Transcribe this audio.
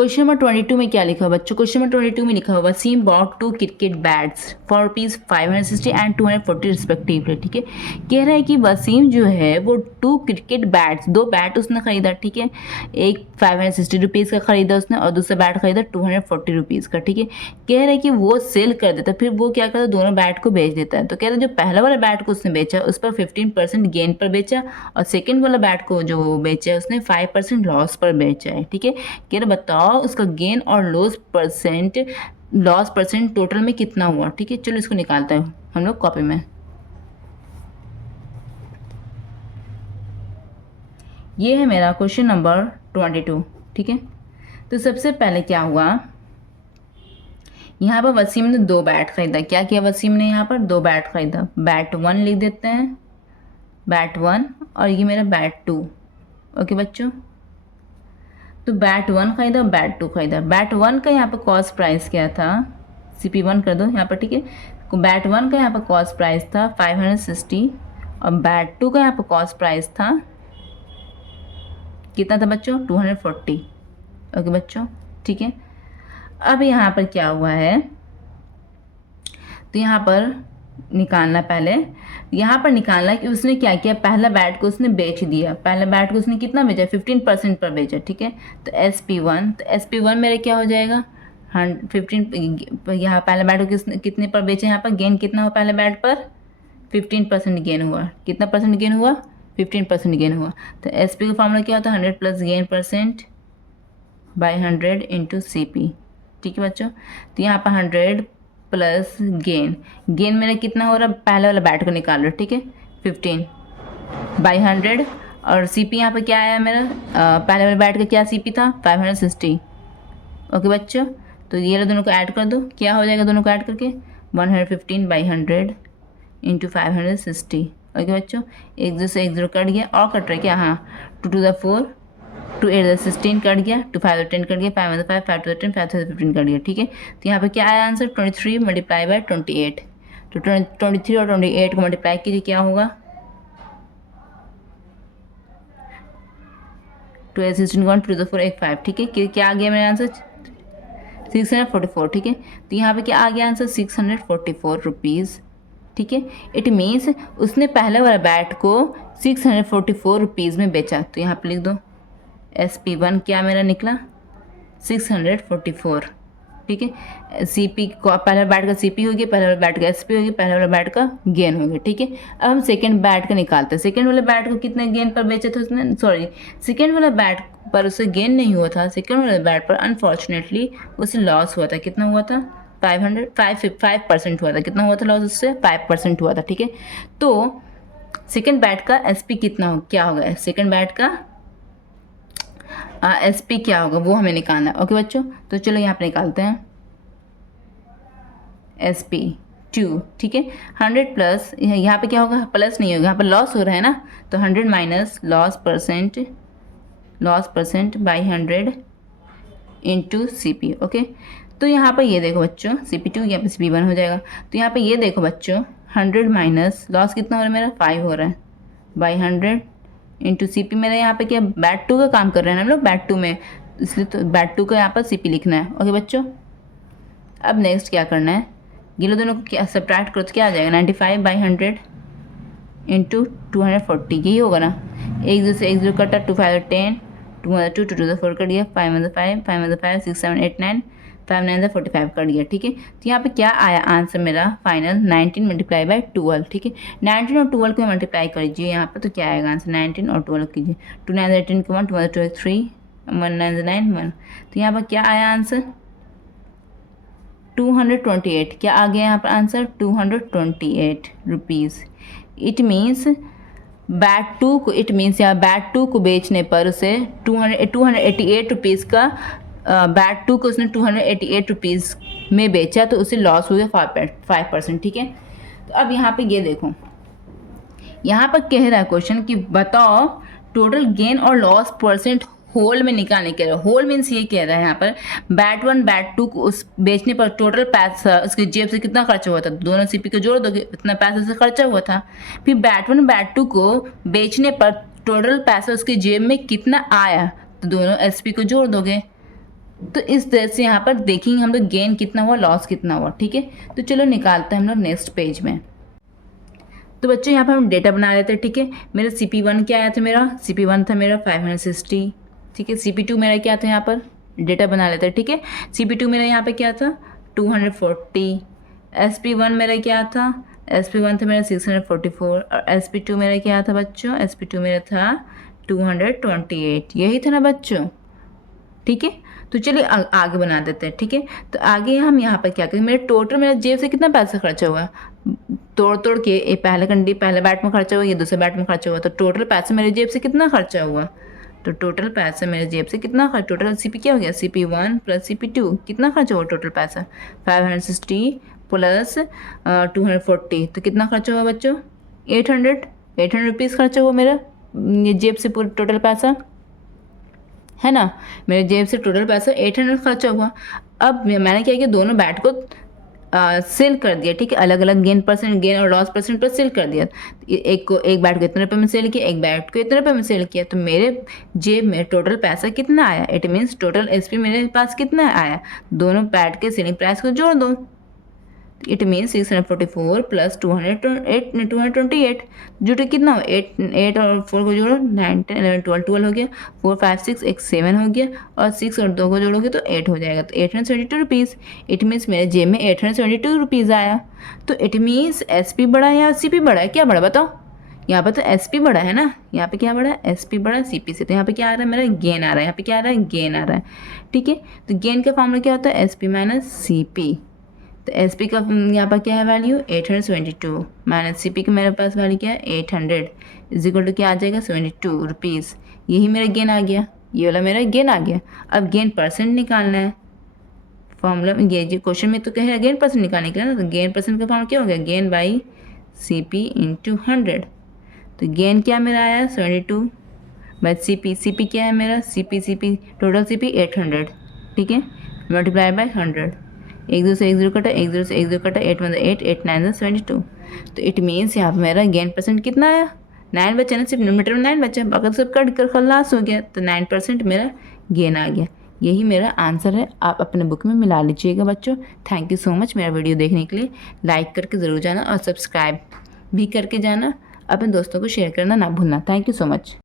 Question number 22 में क्या लिखा हुआ बच्चों? क्वेश्चन नंबर 22 में लिखा हुआ Wasim bought 2 cricket bats for ₹560 and 240 respectively. ठीक है, कह रहा है कि वसीम जो है वो 2 क्रिकेट बैट्स, 2 बैट उसने खरीदा। ठीक है, एक ₹560 का खरीदा उसने और दूसरा बैट खरीदा ₹240 का। ठीक है, कह रहा है कि वो सेल कर देता, फिर वो क्या करता, दोनों बैट को बेच देता है। तो कह रहा है जो पहला वाला बैट को उसने बेचा उस पर 15% गेन पर बेचा और सेकेंड वाला बैट को जो बेचा है उसने 5% लॉस पर बेचा है। ठीक है, कह रहा बताओ उसका गेन और लॉस परसेंट टोटल में कितना हुआ। ठीक है, चलो इसको निकालते हैं हम लोग कॉपी में। ये है मेरा क्वेश्चन नंबर 22। ठीक है, तो सबसे पहले क्या हुआ, यहाँ पर वसीम ने 2 बैट खरीदा। क्या किया वसीम ने, यहाँ पर 2 बैट खरीदा। बैट 1 लिख देते हैं, बैट 1, और ये मेरा बैट 2। ओके बच्चों, तो बैट 1 खरीदा, बैट 2 खरीदा। बैट 1 का यहाँ पर कॉस्ट प्राइस क्या था, CP1 कर दो यहाँ पर। ठीक है, बैट 1 का यहाँ पर कॉस्ट प्राइस था 560 और बैट 2 का यहाँ पर कॉस्ट प्राइस था कितना था बच्चों, 240। ओके बच्चों, ठीक है, अब यहाँ पर क्या हुआ है, तो यहाँ पर निकालना, पहले यहाँ पर निकालना कि उसने क्या किया, पहला बैट को उसने बेच दिया। पहला बैट को उसने कितना बेचा, 15% पर बेचा। ठीक है, तो SP1, तो SP1 मेरे क्या हो जाएगा 15। यहाँ पहले बैट को कितने पर बेचे, यहाँ पर गेन कितना हुआ, पहले बैट पर 15% गेन हुआ। कितना परसेंट गेन हुआ, 15% गेन हुआ। तो SP का फॉर्मूला क्या होता है, 100 plus gain percent by 100 into CP। ठीक है बच्चों, तो यहाँ पर 100 प्लस गेन मेरा कितना हो रहा है, पहले वाला बैट को निकाल लो। ठीक है, 15 बाई 100 और CP यहाँ पर क्या आया मेरा, पहले वाले बैट का क्या CP था, 560। ओके बच्चों, तो ये दोनों को ऐड कर दो, क्या हो जाएगा दोनों को ऐड करके, 115 बाई 100 इंटू 560। ओके बच्चों, एक 0 से 1 0 कट गया, और कट रहा है क्या, हाँ, 2 to the 4, 2 8 the 16 कट गया, 2 5 the 10 कट गया, 5 1 the 5, 5 2 the 10, 5 3 the 15 कट गया। ठीक है, तो यहाँ पे क्या आया आंसर, 23 मल्टीप्लाई बाई 28। तो 23 और 28 को मल्टीप्लाई कीजिए, क्या होगा, 2 8 16 1 2 to the 4 1 5। ठीक है, क्या आ गया मेरा आंसर, 644। ठीक है, तो यहाँ पे क्या आ गया आंसर, 644 रुपीज़। ठीक है, इट मीन्स उसने पहले वाला बैट को 644 रुपीज़ में बेचा। तो यहाँ पे लिख दो SP1 क्या मेरा निकला, 644। ठीक है, CP को पहले बैट का CP हो गया, पहले वाला बैट का SP हो गया, पहले वाला बैट का गेन हो गया। ठीक है, अब हम सेकेंड बैट का निकालते हैं। सेकेंड वाले बैट को कितने गेन पर बेचा था उसने, सॉरी, सेकेंड वाला बैट पर उसे गेन नहीं हुआ था, सेकेंड वाले बैट पर अनफॉर्चुनेटली उसे लॉस हुआ था। कितना हुआ था, 5% हुआ था। कितना हुआ था लॉस उससे, 5% हुआ था। ठीक है, तो सेकेंड बैट का SP कितना हो, क्या होगा, सेकेंड बैट का SP क्या होगा वो हमें निकालना है। ओके बच्चों, तो चलो यहाँ पे निकालते हैं SP2। ठीक है, 100 प्लस, यहाँ पे क्या होगा, प्लस नहीं होगा, यहाँ पर लॉस हो रहा है ना, तो 100 minus loss percent by 100 into CP। Okay, तो यहाँ पर ये देखो बच्चों, CP2 यहाँ पे CP1 हो जाएगा। तो यहाँ पे ये देखो बच्चों, 100 माइनस लॉस कितना हो रहा है मेरा, 5 हो रहा है, बाई 100 इंटू CP। मेरा यहाँ पे क्या, बैट 2 का काम कर रहे हैं हम लोग, बैट 2 में, इसलिए तो बैट 2 का यहाँ पर CP लिखना है। ओके बच्चों, अब नेक्स्ट क्या करना है, ये दोनों को क्या सब्ट्रैक्ट करो तो क्या आ जाएगा, 95 बाई 100 इंटू 240। यही होगा ना, 1 0 से 1 0 कटा, 2 5 10, 2 1 2 2 2 4 कट गया, 5 1 5 5 1 5 6 7 8 9 5 9 45 कट गया। ठीक है, तो यहाँ पे क्या आया आंसर मेरा फाइनल, 19 मल्टीप्लाई बाई 12। ठीक है, 19 और 12 को मल्टीप्लाई करिए यहाँ पर, तो क्या आएगा आंसर, 19 और 12 कीजिए, 2 9 18 को 1, 2 2 3, 1 9 9 1। तो यहाँ पर क्या आया आंसर, 228। क्या आ गया यहाँ पर answer, 228 rupees. It means bat 2 को, इट मीन्स यहाँ बैट 2 को बेचने पर उसे 288 रुपीज़ का, बैट 2 को उसने 288 रुपीज़ में बेचा, तो उसे लॉस हुआ 5%। ठीक है, तो अब यहाँ पे ये देखो, यहाँ पर कह रहा है क्वेश्चन कि बताओ टोटल गेन और लॉस परसेंट होल में निकालने के लिए। होल मीन्स ये कह रहा है यहाँ पर, बैट 1 बैट 2 को उस बेचने पर टोटल पैसा उसकी जेब से कितना खर्चा हुआ था, दोनों CP को जोड़ दोगे, इतना पैसा से खर्चा हुआ था। फिर बैट 1 बैट 2 को बेचने पर टोटल पैसा उसकी जेब में कितना आया, तो दोनों SP को जोड़ दोगे। तो इस तरह से यहाँ पर देखेंगे हम लोग गेन कितना हुआ, लॉस कितना हुआ। ठीक है, तो चलो निकालते हैं हम लोग नेक्स्ट पेज में। तो बच्चों यहाँ पर हम डेटा बना लेते हैं। ठीक है, मेरा CP1 क्या आया था, मेरा CP1 था मेरा 560। ठीक है, CP2 मेरा क्या था, यहाँ पर डेटा बना लेते हैं। ठीक है, CP2 मेरा यहाँ पे क्या था 240। SP1 मेरा क्या था, SP1 था मेरा 644। और SP2 मेरा क्या था बच्चों, SP2 मेरा था 228। यही था ना बच्चों। ठीक है, तो चलिए आगे बना देते हैं। ठीक है, तो आगे हम यहाँ पर क्या करें, मेरे टोटल मेरा जेब से कितना पैसा खर्चा हुआ, तोड़ के ये पहले बैट में खर्चा हुआ, ये दूसरे बैट में खर्चा हुआ, तो टोटल पैसा मेरे जेब से कितना खर्चा हुआ। तो टोटल पैसा मेरे जेब से कितना खर्च, टोटल CP क्या हो गया, CP1 प्लस CP2 कितना खर्चा हुआ, टोटल पैसा 560 प्लस 240, तो कितना खर्चा हुआ बच्चों 800 रुपीज़ खर्चा हुआ मेरा ये जेब से पूरा टोटल पैसा, है ना। मेरे जेब से टोटल पैसा 800 खर्चा हुआ। अब मैंने क्या किया, दोनों बैट को सेल कर दिया। ठीक है, अलग अलग गेन और लॉस परसेंट पर सेल कर दिया। एक बैट को इतने रुपये में सेल किया, एक बैट को इतने रुपये में सेल किया, तो मेरे जेब में टोटल पैसा कितना आया, इट मीन्स टोटल SP मेरे पास कितना आया, दोनों बैट के सेलिंग प्राइस को जोड़ दो। इट मीन्स 644 प्लस 228 जुटे कितना हो, 8 और 4 को जोड़ो 9 10 11 12 हो गया, 4 5 6 एक 7 हो गया, और 6 और 2 को जोड़ोगे तो 8 हो जाएगा, तो 872 रुपीज़। इट मीन्स मेरे जेब में 872 रुपीज़ आया। तो इट मीन्स SP बड़ा है या CP बड़ा है, क्या बड़ा बताओ, यहाँ पर तो SP बड़ा है ना, यहाँ पे क्या बड़ा है, SP बड़ा है CP से, तो यहाँ पे क्या आ रहा है मेरा गेन आ रहा है, यहाँ पे क्या आ रहा है गेन आ रहा है। ठीक है, तो गेन का फॉर्मूला क्या होता है, SP माइनस CP। तो SP का यहाँ पर क्या है वैल्यू 872 माइनस CP का मेरे पास वैल्यू क्या है 800 इज इक्वल टू क्या आ जाएगा 72 रुपीज़। यही मेरा गेन आ गया, ये वाला मेरा गेन आ गया। अब गेन परसेंट निकालना है, फॉर्मूला ये जो क्वेश्चन में तो कह रहा है गेन परसेंट निकालने के लिए ना, तो गेन परसेंट का फॉर्मूला क्या हो गया, गेन बाई CP इंटू 100। तो गेन क्या मेरा आया 72 बाई CP क्या है मेरा CP टोटल CP 800। ठीक है, मल्टीप्लाई बाई 100, एक दो से एक जीरो कटा, एक जीरो से एक जीरो कटा, 8 1 8 8 9 72। तो इट मीन्स यहाँ पर मेरा गेन परसेंट कितना आया, 9 बचा ना, सिर्फ न्यूमरेटर में 9 बचा, बाकी सब कट कर खलास हो गया, तो 9% मेरा गेन आ गया। यही मेरा आंसर है, आप अपने बुक में मिला लीजिएगा बच्चों। थैंक यू सो मच मेरा वीडियो देखने के लिए। लाइक करके ज़रूर जाना और सब्सक्राइब भी करके जाना, अपने दोस्तों को शेयर करना ना भूलना। Thank you so much.